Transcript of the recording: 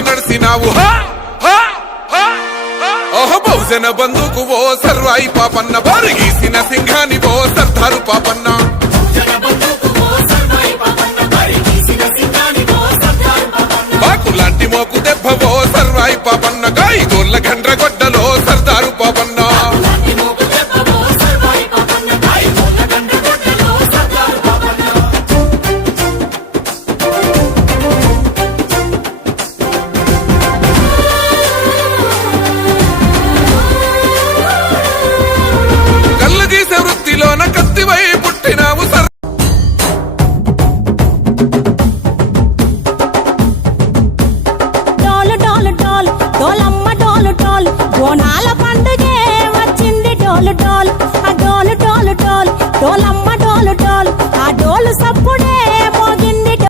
నడిసినావు బహుజన బంధుకు ఓ సర్వాయి పాపన్న బారు గీసిన సింహాని ఓ సర్దారు పాపన్న